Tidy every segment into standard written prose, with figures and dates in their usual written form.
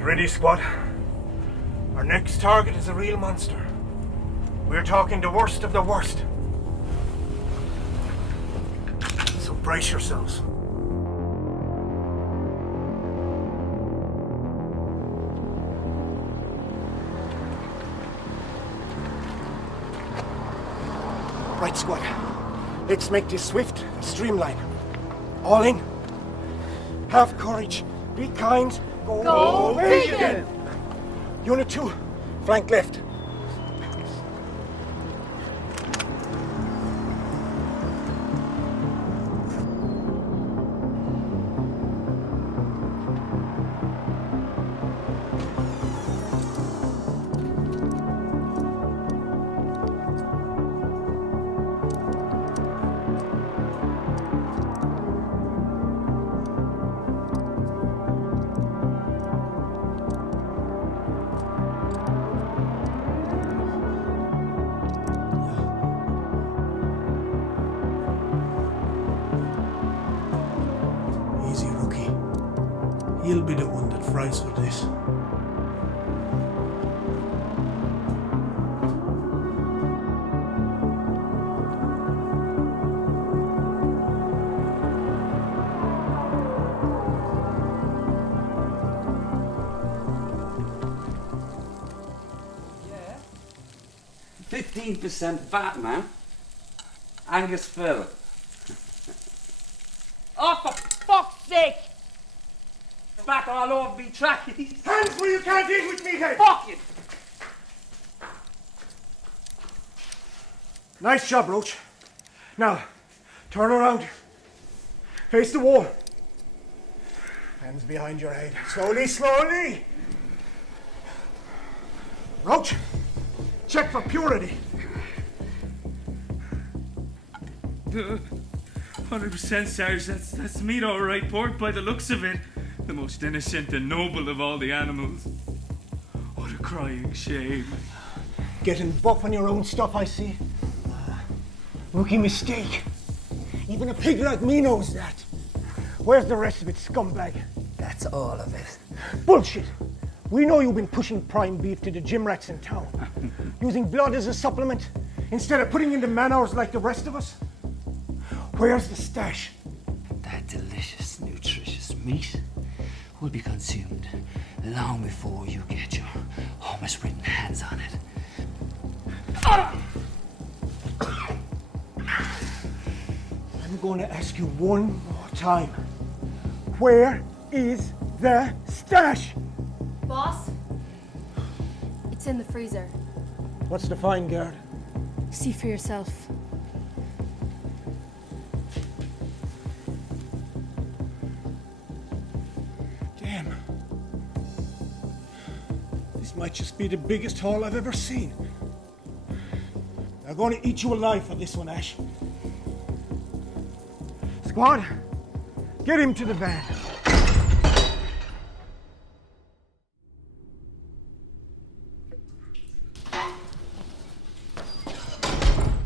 Get ready, squad. Our next target is a real monster. We're talking the worst of the worst. So brace yourselves. Right, squad. Let's make this swift and streamlined. All in. Have courage. Be kind. Go vegan! Unit 2, flank left. He'll be the one that fries for this. Yeah. 15% fat, man. Angus Phil. Oh, for fuck's sake! Back all over me trackies. Hands where you can't eat with meathead! Fucking! Nice job, Roche. Now, turn around. Face the wall. Hands behind your head. Slowly, slowly. Roche, check for purity. 100% Sarge, that's meat all right, Bourke, by the looks of it. The most innocent and noble of all the animals. What a crying shame. Getting buff on your own stuff, I see. Rookie mistake. Even a pig like me knows that. Where's the rest of it, scumbag? That's all of it. Bullshit. We know you've been pushing prime beef to the gym rats in town. Using blood as a supplement instead of putting in the man hours like the rest of us. Where's the stash? That delicious, nutritious meat will be consumed long before you get your almost-written hands on it. I'm going to ask you one more time. Where is the stash? Boss? It's in the freezer. What's the fine, guard? See for yourself. Damn. This might just be the biggest haul I've ever seen. They're going to eat you alive for this one, Ash. Squad, get him to the van.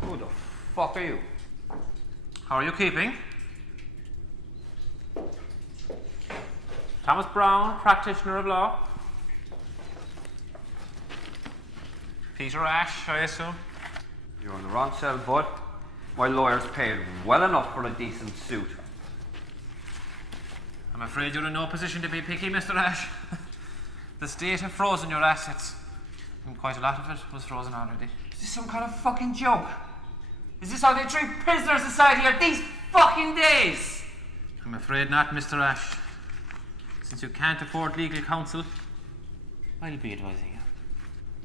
Who the fuck are you? How are you keeping? Thomas Brown, practitioner of law. Peter Ash, I assume. You're in the wrong cell, bud. My lawyer's paid well enough for a decent suit. I'm afraid you're in no position to be picky, Mr. Ash. The state have frozen your assets. And quite a lot of it was frozen already. Is this some kind of fucking joke? Is this how they treat prisoner society at these fucking days? I'm afraid not, Mr. Ash. Since you can't afford legal counsel, I'll be advising you.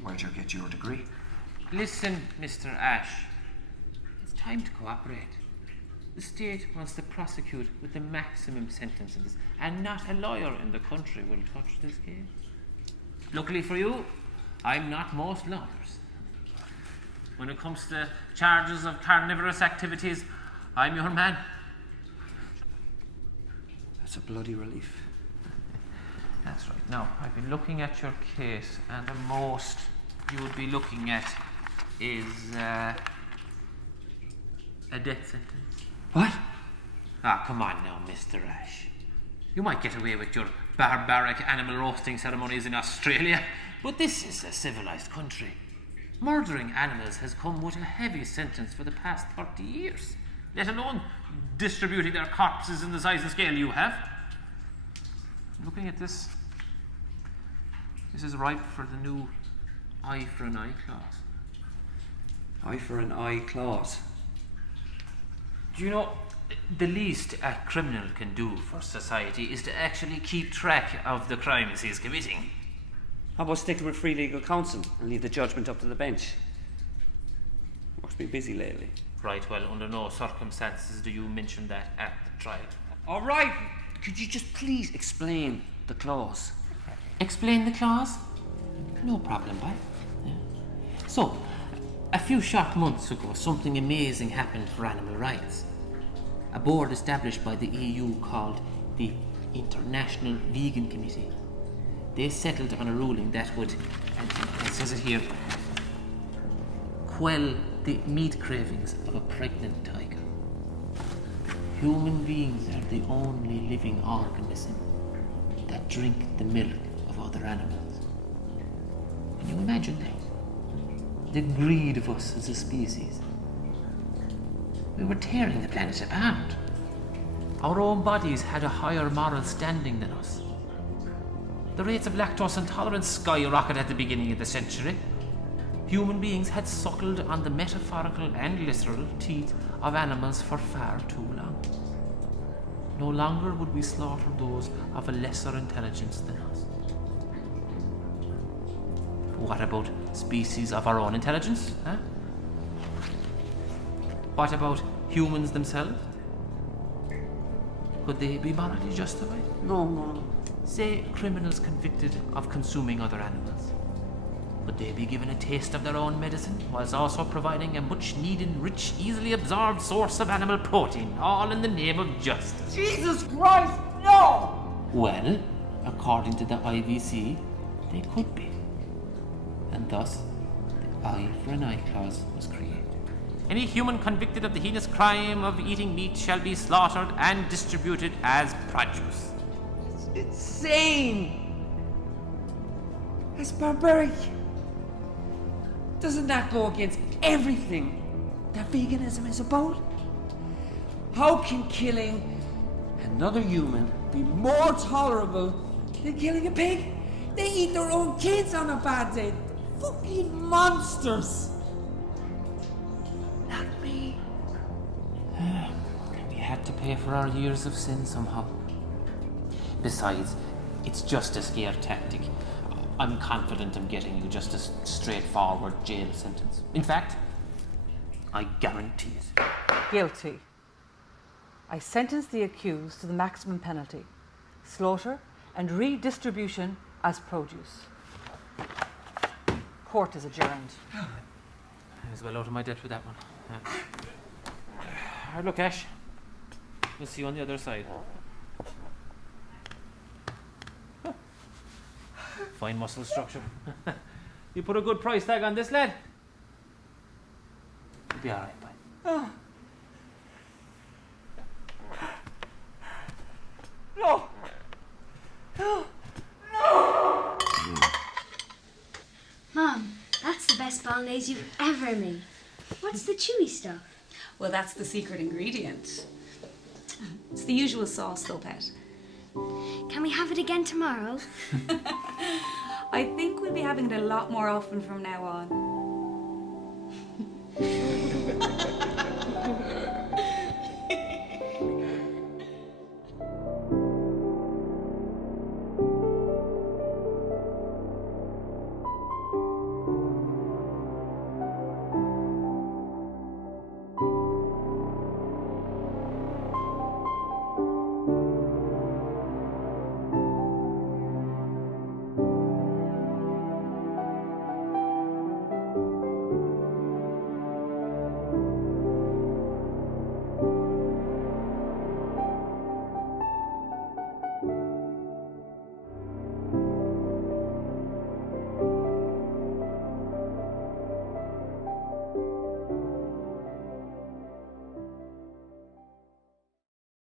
Where'd you get your degree? Listen, Mr. Ash. It's time to cooperate. The state wants to prosecute with the maximum sentences, and not a lawyer in the country will touch this case. Luckily for you, I'm not most lawyers. When it comes to charges of carnivorous activities, I'm your man. That's a bloody relief. That's right. Now, I've been looking at your case, and the most you would be looking at is a death sentence. What? Ah, come on now, Mr. Ash. You might get away with your barbaric animal roasting ceremonies in Australia. But this is a civilized country. Murdering animals has come with a heavy sentence for the past 30 years, let alone distributing their corpses in the size and scale you have. Looking at this, this is ripe for the new eye for an eye clause. Eye for an eye clause. Do you know, the least a criminal can do for society is to actually keep track of the crimes he's committing. How about sticking with free legal counsel and leave the judgment up to the bench? Work's been busy lately. Right, well, under no circumstances do you mention that at the trial. All right, could you just please explain the clause? Explain the clause? No problem, boy. Yeah. So, a few short months ago, something amazing happened for animal rights. A board established by the EU called the International Vegan Committee. They settled on a ruling that would, and it says it here, quell the meat cravings of a pregnant tiger. Human beings are the only living organism that drink the milk of other animals. Can you imagine that? The greed of us as a species. We were tearing the planet apart. Our own bodies had a higher moral standing than us. The rates of lactose intolerance skyrocketed at the beginning of the century. Human beings had suckled on the metaphorical and literal teeth of animals for far too long. No longer would we slaughter those of a lesser intelligence than us. What about species of our own intelligence? Huh? What about humans themselves? Could they be morally justified? No. Say criminals convicted of consuming other animals. Could they be given a taste of their own medicine, whilst also providing a much-needed, rich, easily absorbed source of animal protein, all in the name of justice? Jesus Christ, no! Well, according to the IVC, they could be. And thus, the eye for an eye clause was created. Any human convicted of the heinous crime of eating meat shall be slaughtered and distributed as produce. It's insane! It's barbaric. Doesn't that go against everything that veganism is about? How can killing another human be more tolerable than killing a pig? They eat their own kids on a bad day. Fucking monsters! Not me. We had to pay for our years of sin somehow. Besides, it's just a scare tactic. I'm confident I'm getting you just a straightforward jail sentence. In fact, I guarantee it. Guilty. I sentence the accused to the maximum penalty: slaughter and redistribution as produce. Court is adjourned. I was well out of my depth with that one. Hard luck, Ash. We'll see you on the other side. Huh. Fine muscle structure. You put a good price tag on this, lad. You'll be alright, boy. Oh. No! No! No! Mom, that's the best bolognese you've ever made. What's the chewy stuff? Well, that's the secret ingredient. It's the usual sauce, though, Pet. Can we have it again tomorrow? I think we'll be having it a lot more often from now on.